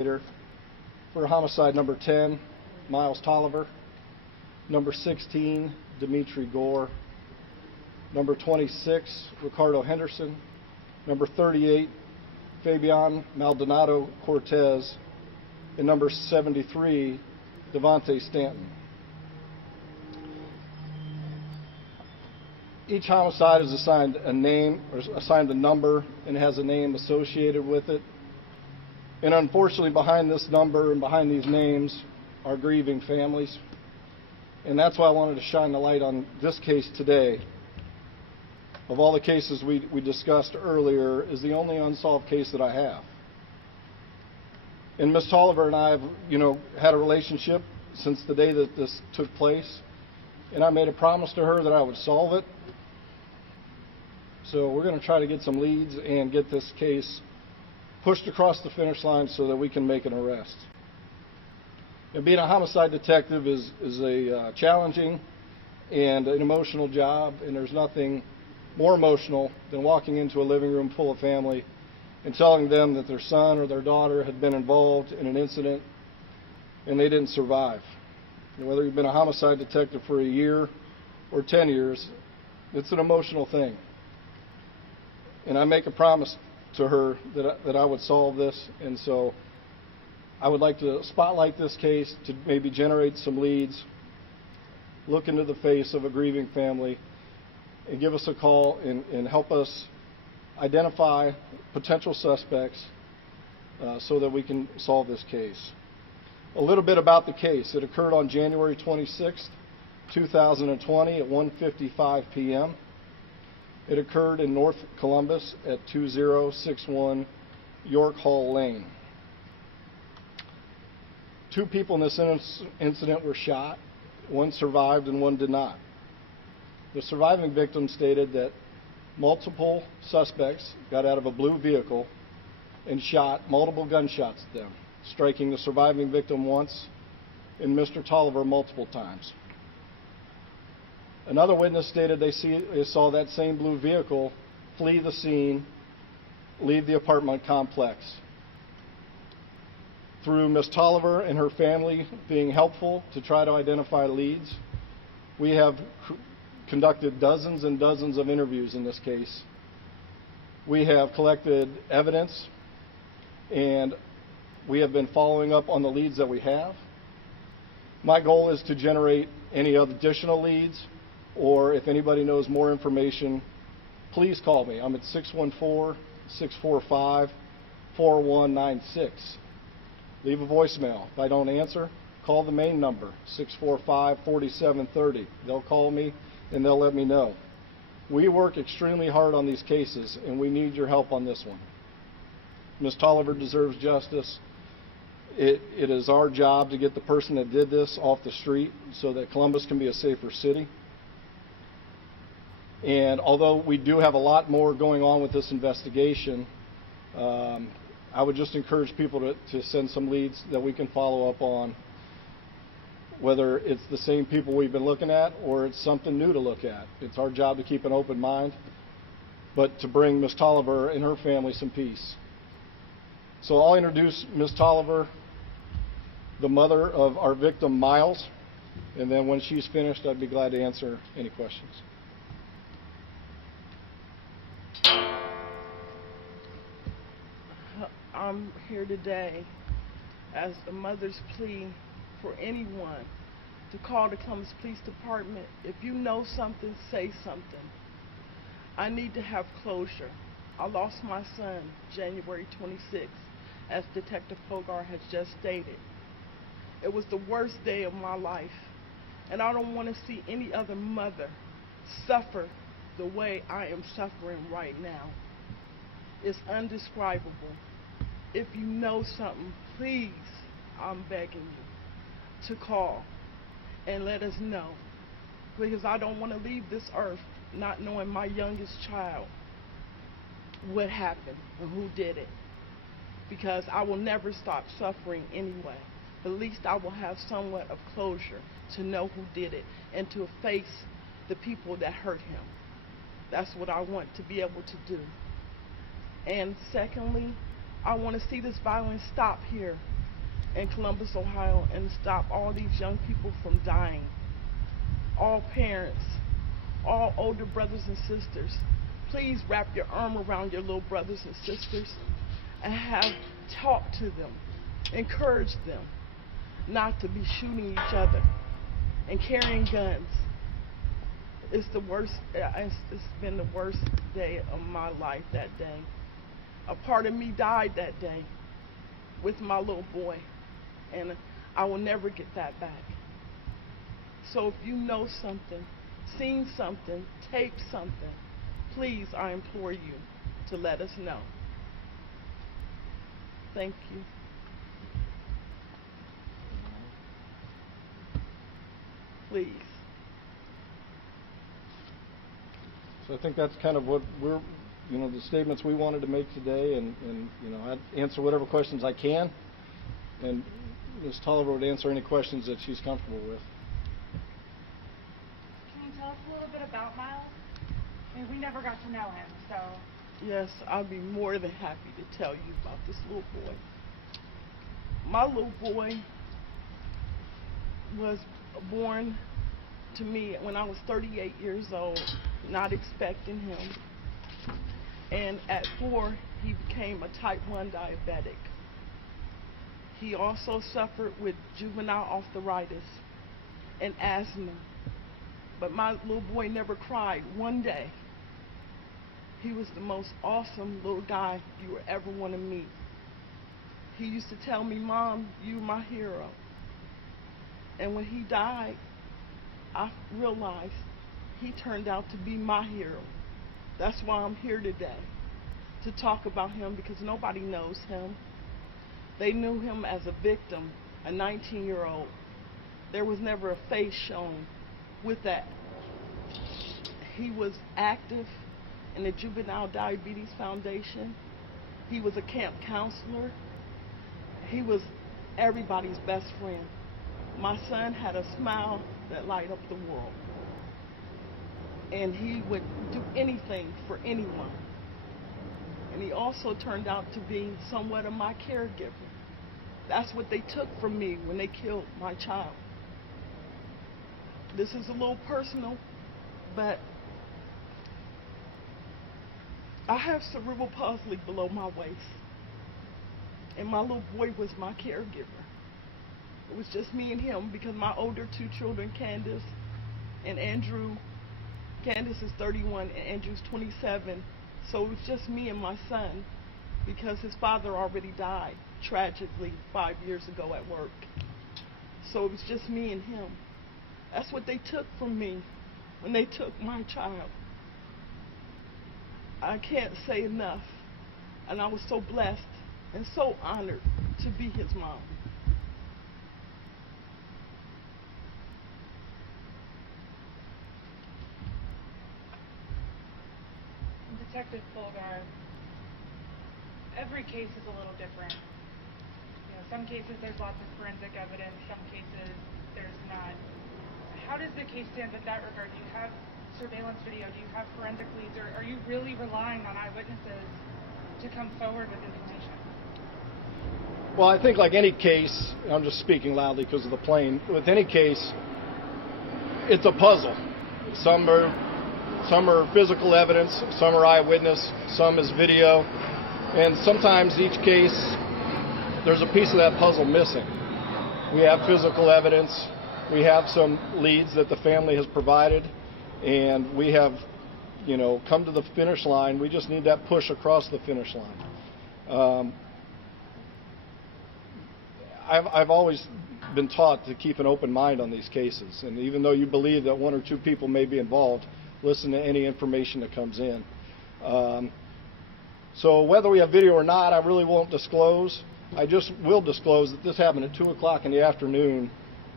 for homicide number 10, Miles Tolliver, number 16, Dimitri Gore, number 26, Ricardo Henderson, number 38, Fabian Maldonado Cortez, and number 73, Devontae Stanton. Each homicide is assigned a name, or assigned a number, and has a name associated with it. And unfortunately, behind this number and behind these names are grieving families. And that's why I wanted to shine the light on this case today. Of all the cases we discussed earlier, is the only unsolved case that I have. And Ms. Tolliver and I have, had a relationship since the day that this took place. And I made a promise to her that I would solve it. So we're going to try to get some leads and get this case pushed across the finish line so that we can make an arrest. And being a homicide detective is a challenging and an emotional job, and there's nothing more emotional than walking into a living room full of family and telling them that their son or their daughter had been involved in an incident and they didn't survive. And whether you've been a homicide detective for a year or 10 years, it's an emotional thing. And I make a promise to her that I would solve this, and so I would like to spotlight this case to maybe generate some leads, look into the face of a grieving family, and give us a call and help us identify potential suspects so that we can solve this case. A little bit about the case. It occurred on January 26th, 2020 at 1:55 p.m. It occurred in North Columbus at 2061 York Hall Lane. 2 people in this incident were shot. 1 survived and 1 did not. The surviving victim stated that multiple suspects got out of a blue vehicle and shot multiple gunshots at them, striking the surviving victim once and Mr. Tolliver multiple times. Another witness stated they saw that same blue vehicle flee the scene, leave the apartment complex. Through Ms. Tolliver and her family being helpful to try to identify leads, we have conducted dozens and dozens of interviews in this case. We have collected evidence, and we have been following up on the leads that we have. My goal is to generate any additional leads, or if anybody knows more information, please call me. I'm at 614-645-4196. Leave a voicemail. If I don't answer, call the main number, 645-4730. They'll call me and they'll let me know. We work extremely hard on these cases, and we need your help on this one. Ms. Tolliver deserves justice. It is our job to get the person that did this off the street so that Columbus can be a safer city. And although we do have a lot more going on with this investigation, I would just encourage people to send some leads that we can follow up on, whether it's the same people we've been looking at or it's something new to look at. It's our job to keep an open mind, but to bring Ms. Tolliver and her family some peace. So I'll introduce Ms. Tolliver, the mother of our victim, Miles, and then when she's finished, I'd be glad to answer any questions. I'm here today as the mother's plea for anyone to call the Columbus Police Department. If you know something, say something. I need to have closure. I lost my son January 26th, as Detective Pogar has just stated. It was the worst day of my life, and I don't want to see any other mother suffer the way I am suffering right now. It's indescribable. If you know something, please, I'm begging you to call and let us know, because I don't want to leave this earth not knowing my youngest child what happened and who did it, because I will never stop suffering anyway. At least I will have somewhat of closure to know who did it and to face the people that hurt him. That's what I want to be able to do. And secondly, I want to see this violence stop here in Columbus, Ohio, and stop all these young people from dying. All parents, all older brothers and sisters, please wrap your arm around your little brothers and sisters and talk to them, encourage them not to be shooting each other and carrying guns. It's the worst. It's been the worst day of my life that day. A part of me died that day with my little boy, and I will never get that back. So if you know something, seen something, taped something, please, I implore you to let us know. Thank you. Please. So I think that's kind of what we're, the statements we wanted to make today, and I'd answer whatever questions I can, and Ms. Tolliver would answer any questions that she's comfortable with. Can you tell us a little bit about Miles? I mean, we never got to know him, so. Yes, I'll be more than happy to tell you about this little boy. My little boy was born to me when I was 38 years old, not expecting him. And at 4, he became a type 1 diabetic. He also suffered with juvenile arthritis and asthma. But my little boy never cried one day. He was the most awesome little guy you would ever want to meet. He used to tell me, "Mom, you're my hero." And when he died, I realized he turned out to be my hero. That's why I'm here today, to talk about him, because nobody knows him. They knew him as a victim, a 19-year-old. There was never a face shown with that. He was active in the Juvenile Diabetes Foundation. He was a camp counselor. He was everybody's best friend. My son had a smile that lighted up the world. And he would do anything for anyone. And he also turned out to be somewhat of my caregiver. That's what they took from me when they killed my child. This is a little personal, but I have cerebral palsy below my waist. And my little boy was my caregiver. It was just me and him, because my older 2 children, Candace and Andrew, Candace is 31 and Andrew's 27. So it was just me and my son, because his father already died tragically 5 years ago at work. So it was just me and him. That's what they took from me when they took my child. I can't say enough. And I was so blessed and so honored to be his mom. Detective Fulgar, every case is a little different. Some cases there's lots of forensic evidence, some cases there's not. How does the case stand in that regard? Do you have surveillance video? Do you have forensic leads? Or are you really relying on eyewitnesses to come forward with information? Well, I think like any case, I'm just speaking loudly because of the plane, with any case, it's a puzzle. Some are physical evidence, some are eyewitness, some is video, and sometimes each case there's a piece of that puzzle missing. We have physical evidence, we have some leads that the family has provided, and we have, come to the finish line. We just need that push across the finish line. I've always been taught to keep an open mind on these cases, and even though you believe that 1 or 2 people may be involved, listen to any information that comes in. So whether we have video or not, I really won't disclose. I just will disclose that this happened at 2 o'clock in the afternoon,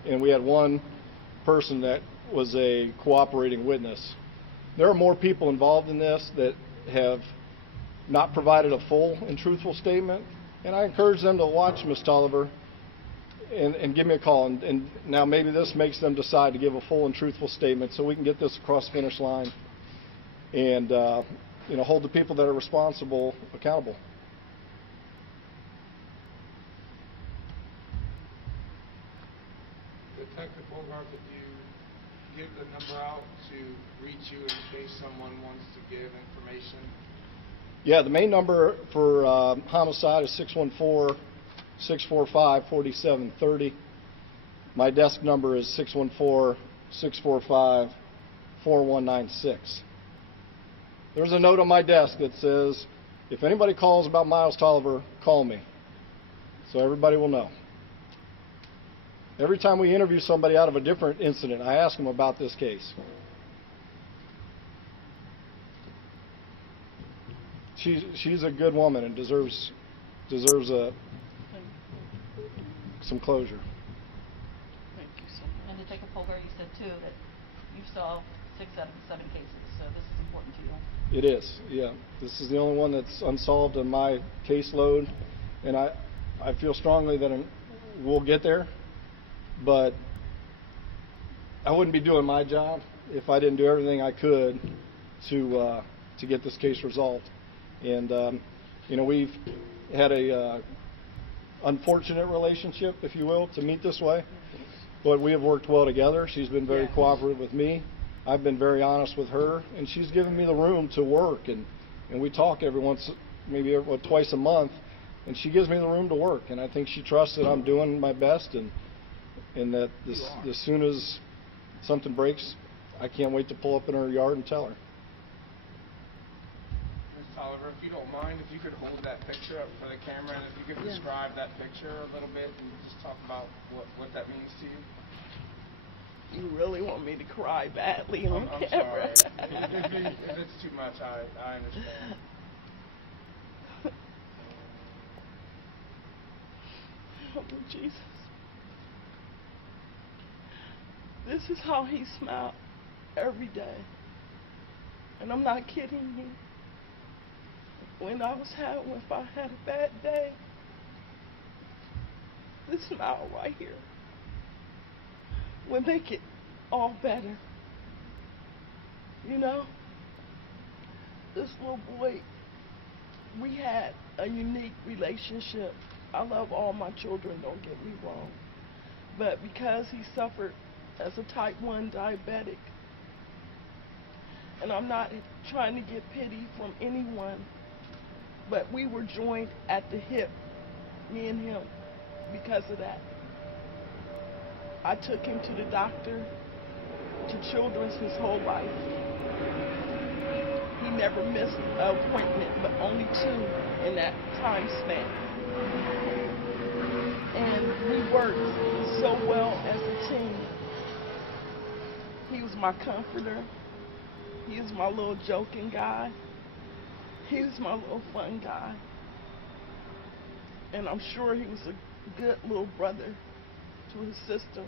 and we had 1 person that was a cooperating witness. There are more people involved in this that have not provided a full and truthful statement, and I encourage them to watch Ms. Tolliver and give me a call. And now maybe this makes them decide to give a full and truthful statement so we can get this across the finish line and hold the people that are responsible accountable. Detective Bogart, did you give the number out to reach you in case someone wants to give information? Yeah, the main number for homicide is 614-645-4730. My desk number is 614-645-4196. There's a note on my desk that says, if anybody calls about Miles Tolliver, call me. So everybody will know. Every time we interview somebody out of a different incident, I ask them about this case. She's a good woman and deserves some closure. Thank you so much. And Detective Polgar, you said too that you saw 6 out of 7 cases, so this is important to you. It is, yeah. This is the only one that's unsolved in my caseload, and I feel strongly that we'll get there, but I wouldn't be doing my job if I didn't do everything I could to get this case resolved. And you know, we've had a unfortunate relationship, if you will, to meet this way, but we have worked well together. She's been very cooperative with me. I've been very honest with her, and she's given me the room to work, and we talk maybe twice a month, and she gives me the room to work, and I think she trusts that I'm doing my best, and that as soon as something breaks, I can't wait to pull up in her yard and tell her. Ms. Tolliver, if you don't mind, if you could hold that picture up for the camera, and if you could describe that picture a little bit and just talk about what that means to you. You really want me to cry badly on I'm camera? sorry. If it's too much, I understand. Oh, Jesus. This is how he smiled every day. And I'm not kidding you. If I had a bad day, this smile right here would make it all better. You know? This little boy, we had a unique relationship. I love all my children, don't get me wrong. But because he suffered as a type 1 diabetic, and I'm not trying to get pity from anyone, but we were joined at the hip, me and him, because of that. I took him to the doctor, to Children's his whole life. He never missed an appointment, but only 2 in that time span. And we worked so well as a team. He was my comforter. He was my little joking guy. He was my little fun guy. And I'm sure he was a good little brother to his sister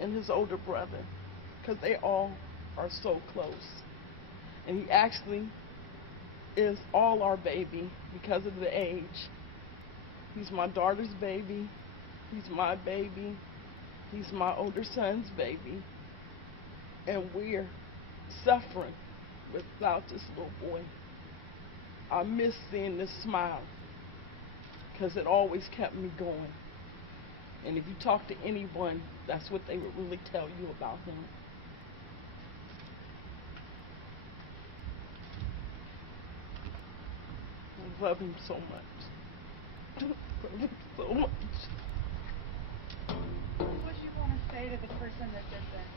and his older brother, because they all are so close. And he actually is all our baby because of the age. He's my daughter's baby. He's my baby. He's my older son's baby. And we're suffering without this little boy. I miss seeing this smile because it always kept me going. And if you talk to anyone, that's what they would really tell you about him. I love him so much. Love him so much. What would you want to say to the person that did this?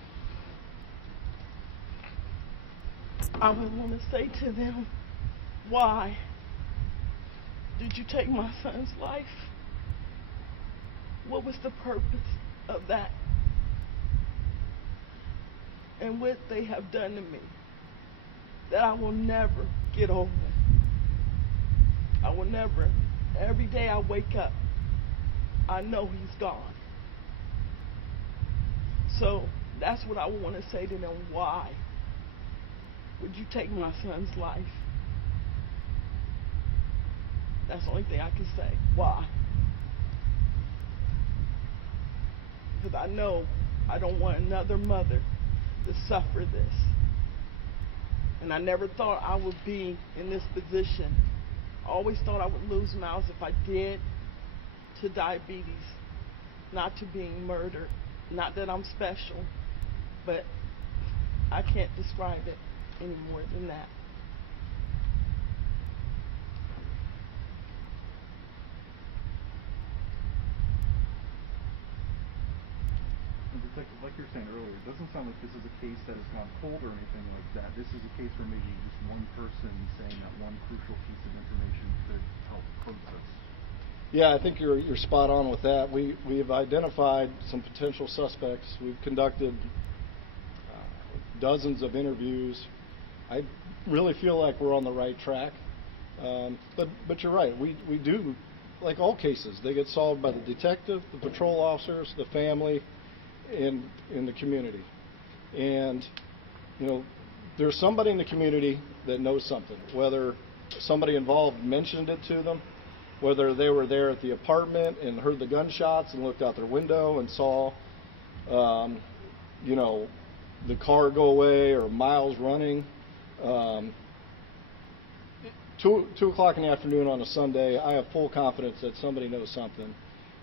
I would want to say to them, why did you take my son's life? What was the purpose of that? And what they have done to me that I will never get over. I will never. Every day I wake up, I know he's gone. So that's what I want to say to them. Why would you take my son's life? That's the only thing I can say. Why? Because I know I don't want another mother to suffer this. And I never thought I would be in this position. I always thought I would lose Miles if I did, to diabetes, not to being murdered. Not that I'm special, but I can't describe it any more than that. And Detective, like you were saying earlier, it doesn't sound like this is a case that has gone cold or anything like that. This is a case where maybe just one person saying that one crucial piece of information could help close this. Yeah, I think you're spot on with that. We have identified some potential suspects. We've conducted dozens of interviews. I really feel like we're on the right track. But you're right. We do, like all cases, they get solved by the detective, the patrol officers, the family, and in the community. And there's somebody in the community that knows something, whether somebody involved mentioned it to them, whether they were there at the apartment and heard the gunshots and looked out their window and saw, the car go away or Miles running. 2 o'clock in the afternoon on a Sunday, I have full confidence that somebody knows something.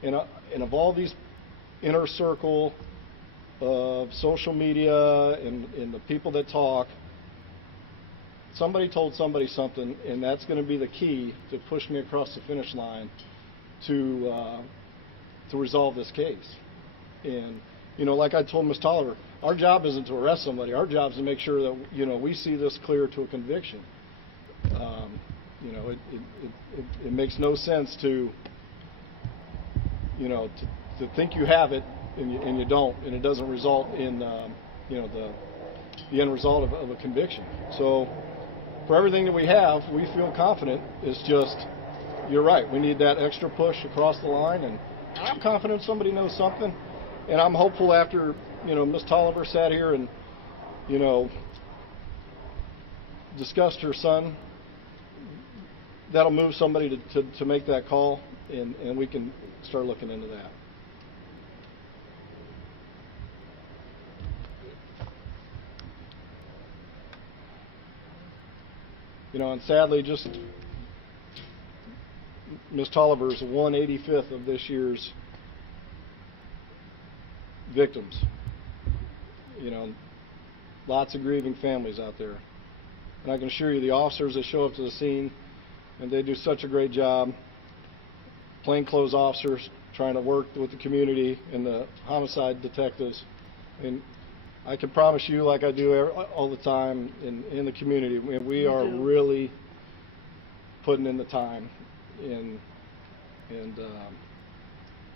And of all these inner circle of social media and the people that talk, somebody told somebody something, and that's going to be the key to push me across the finish line to resolve this case. And like I told Ms. Tolliver, our job isn't to arrest somebody. Our job is to make sure that we see this clear to a conviction. It makes no sense to think you have it and you don't, and it doesn't result in the end result of a conviction. So for everything that we have, we feel confident. It's just, you're right, we need that extra push across the line, and I'm confident somebody knows something, and I'm hopeful after Ms. Tolliver sat here and discussed her son, that'll move somebody to make that call, and we can start looking into that. And sadly, just Ms. Tolliver's 185th of this year's victims. Lots of grieving families out there. And I can assure you, the officers that show up to the scene, and they do such a great job, plainclothes officers trying to work with the community and the homicide detectives. And I can promise you, like I do all the time in the community, we are really putting in the time and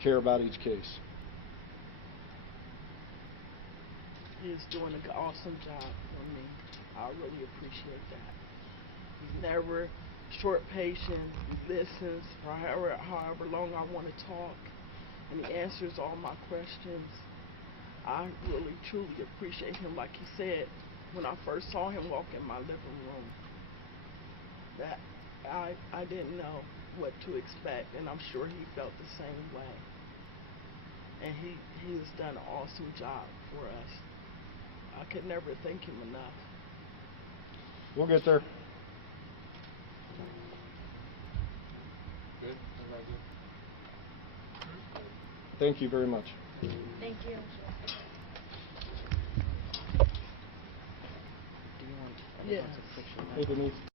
care about each case. He is doing an awesome job for me. I really appreciate that. He's never short patient. He listens for however long I want to talk, and he answers all my questions. I really, truly appreciate him. Like he said, when I first saw him walk in my living room, that I didn't know what to expect, and I'm sure he felt the same way. And he has done an awesome job for us. I could never thank him enough. We'll get there. Good. Thank you very much. Thank you. Yeah. Hey, Denise.